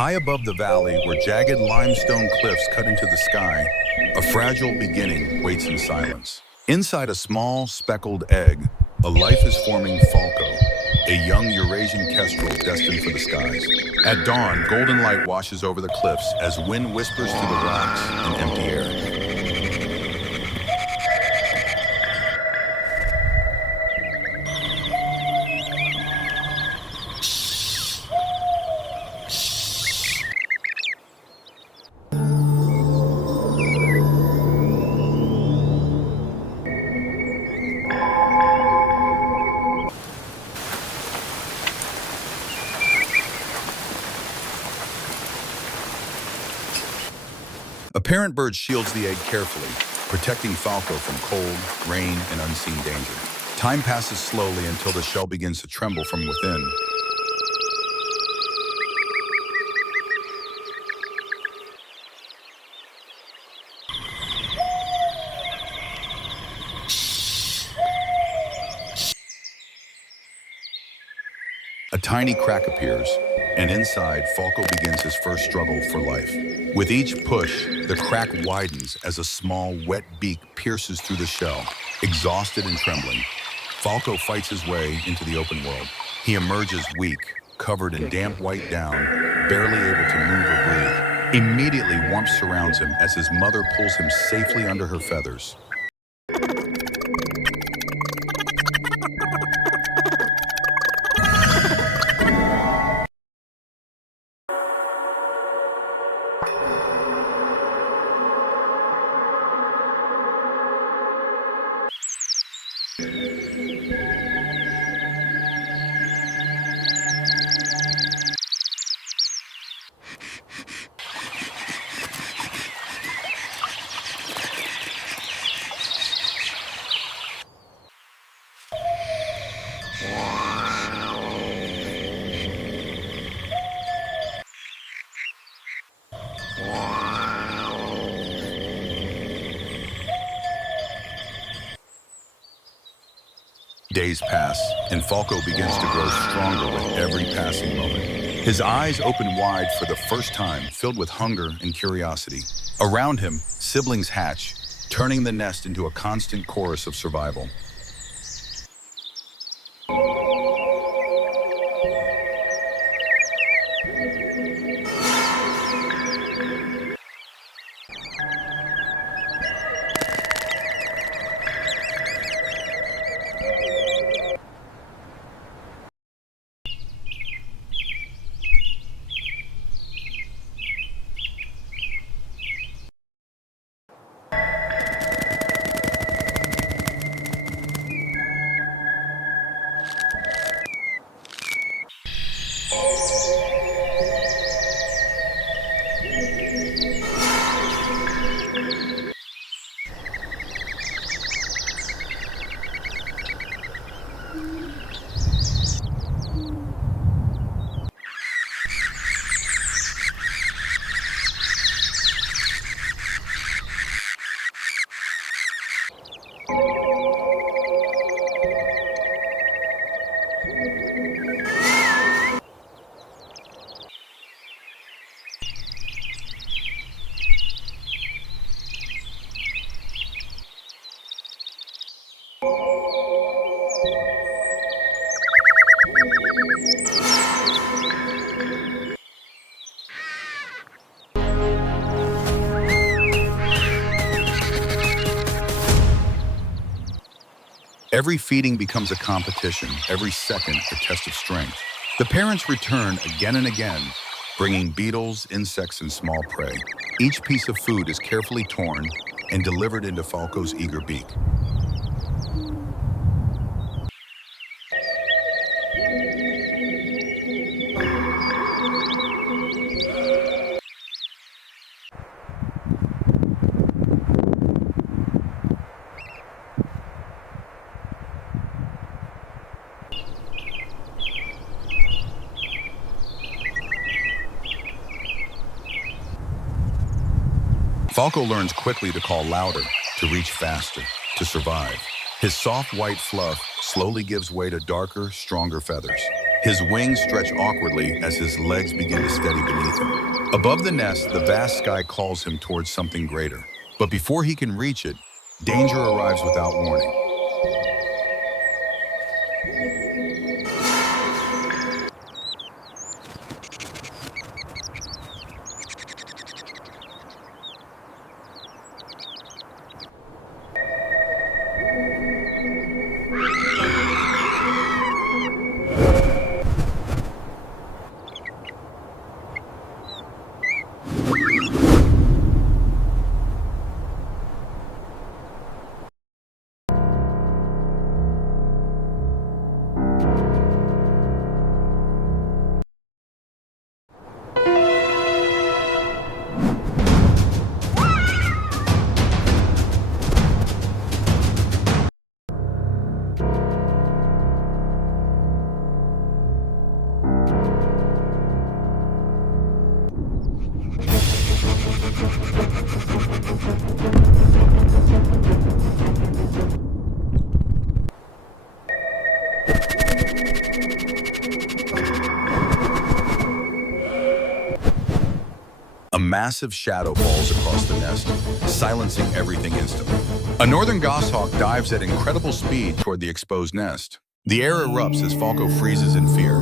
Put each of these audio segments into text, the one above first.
High above the valley, where jagged limestone cliffs cut into the sky, a fragile beginning waits in silence. Inside a small, speckled egg, a life is forming Falko, a young Eurasian kestrel destined for the skies. At dawn, golden light washes over the cliffs as wind whispers through the rocks and empty air. A parent bird shields the egg carefully, protecting Falco from cold, rain, and unseen danger. Time passes slowly until the shell begins to tremble from within. A tiny crack appears, and inside, Falco begins his first struggle for life. With each push, the crack widens as a small, wet beak pierces through the shell. Exhausted and trembling, Falco fights his way into the open world. He emerges weak, covered in damp white down, barely able to move or breathe. Immediately, warmth surrounds him as his mother pulls him safely under her feathers. Days pass, and Falco begins to grow stronger with every passing moment. His eyes open wide for the first time, filled with hunger and curiosity. Around him, siblings hatch, turning the nest into a constant chorus of survival. Every feeding becomes a competition, every second a test of strength. The parents return again and again, bringing beetles, insects, and small prey. Each piece of food is carefully torn and delivered into Falco's eager beak. Falco learns quickly to call louder, to reach faster, to survive. His soft white fluff slowly gives way to darker, stronger feathers. His wings stretch awkwardly as his legs begin to steady beneath him. Above the nest, the vast sky calls him towards something greater. But before he can reach it, danger arrives without warning. A massive shadow falls across the nest, silencing everything instantly. A northern goshawk dives at incredible speed toward the exposed nest. The air erupts as Falko freezes in fear,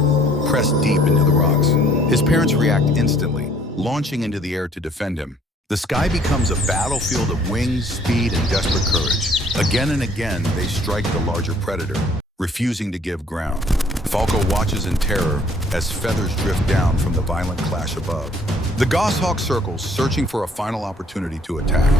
pressed deep into the rocks. His parents react instantly, launching into the air to defend him. The sky becomes a battlefield of wings, speed, and desperate courage. Again and again, they strike the larger predator, refusing to give ground. Falko watches in terror as feathers drift down from the violent clash above. The goshawk circles, searching for a final opportunity to attack.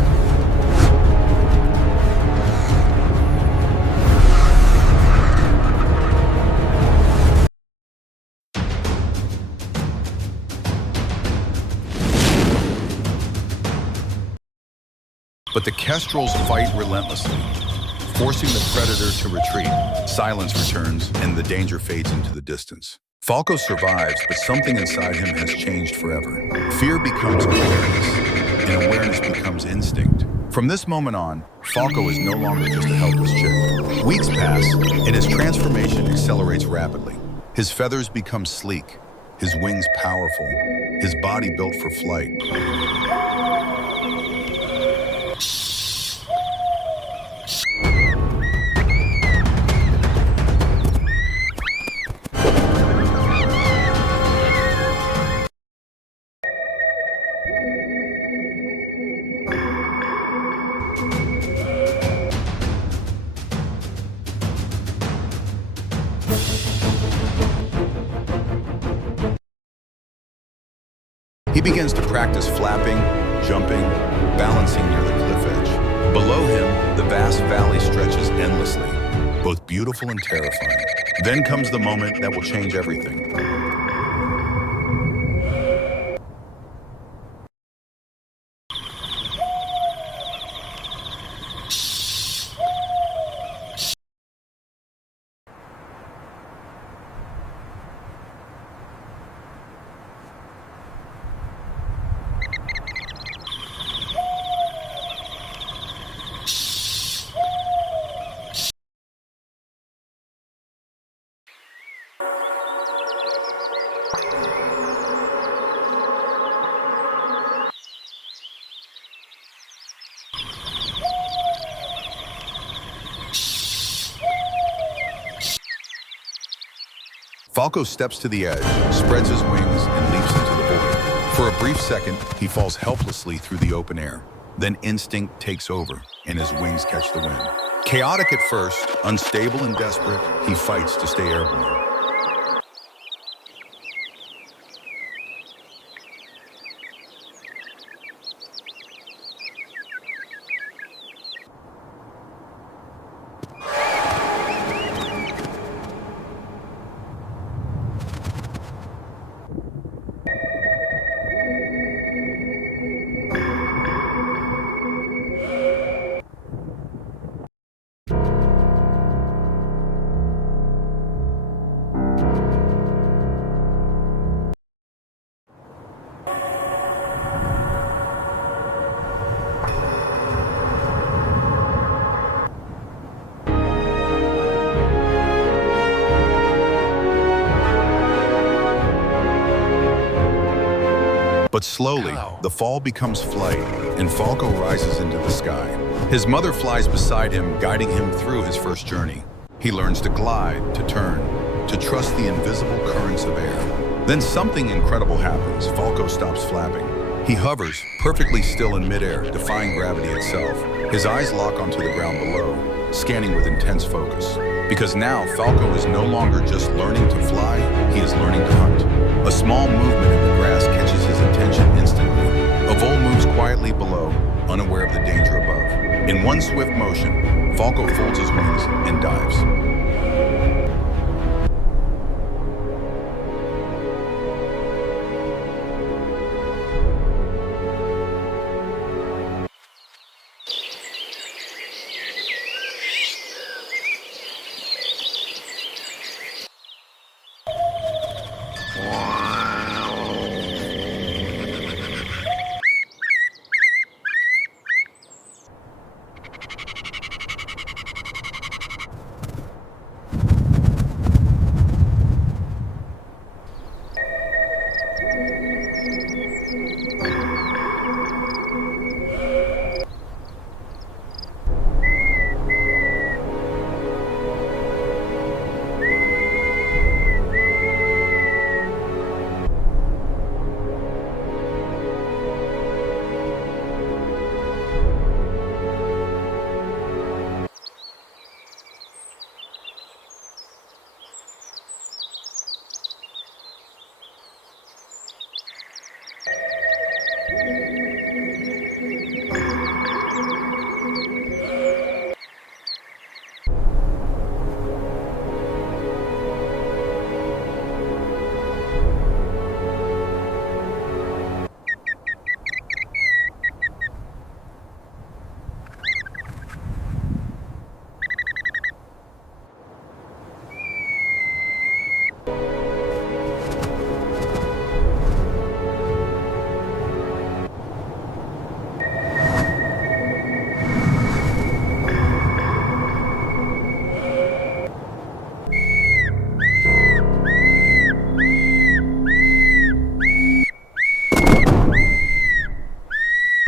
But the kestrels fight relentlessly, forcing the predator to retreat. Silence returns, and the danger fades into the distance. Falko survives, but something inside him has changed forever. Fear becomes awareness, and awareness becomes instinct. From this moment on, Falko is no longer just a helpless chick. Weeks pass, and his transformation accelerates rapidly. His feathers become sleek, his wings powerful, his body built for flight. He begins to practice flapping, jumping, balancing near the cliff edge. Below him, the vast valley stretches endlessly, both beautiful and terrifying. Then comes the moment that will change everything. Falko steps to the edge, spreads his wings, and leaps into the void. For a brief second, he falls helplessly through the open air. Then instinct takes over, and his wings catch the wind. Chaotic at first, unstable and desperate, he fights to stay airborne. But slowly, the fall becomes flight, and Falco rises into the sky. His mother flies beside him, guiding him through his first journey. He learns to glide, to turn, to trust the invisible currents of air. Then something incredible happens. Falco stops flapping. He hovers, perfectly still in midair, defying gravity itself. His eyes lock onto the ground below, scanning with intense focus. Because now, Falco is no longer just learning to fly, he is learning to hunt. A small movement in the grass catches his attention instantly. A vole moves quietly below, unaware of the danger above. In one swift motion, Falco folds his wings and dives.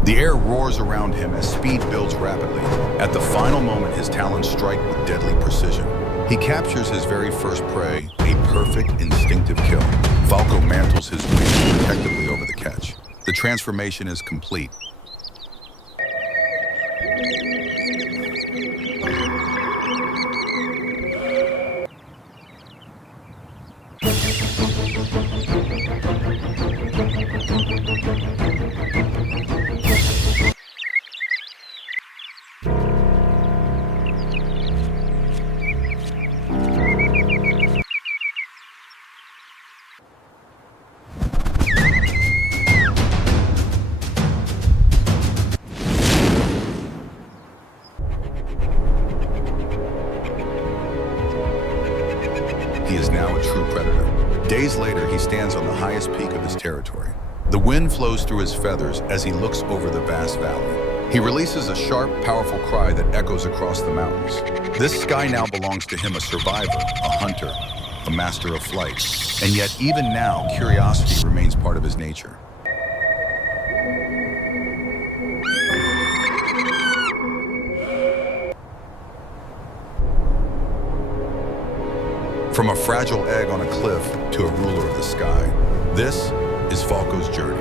The air roars around him as speed builds rapidly. At the final moment, his talons strike with deadly precision. He captures his very first prey, a perfect, instinctive kill. Falco mantles his wings protectively over the catch. The transformation is complete. He is now a true predator. Days later, he stands on the highest peak of his territory. The wind flows through his feathers as he looks over the vast valley. He releases a sharp, powerful cry that echoes across the mountains. This sky now belongs to him, a survivor, a hunter, a master of flight. And yet, even now, curiosity remains part of his nature. From a fragile egg on a cliff to a ruler of the sky, this is Falco's journey.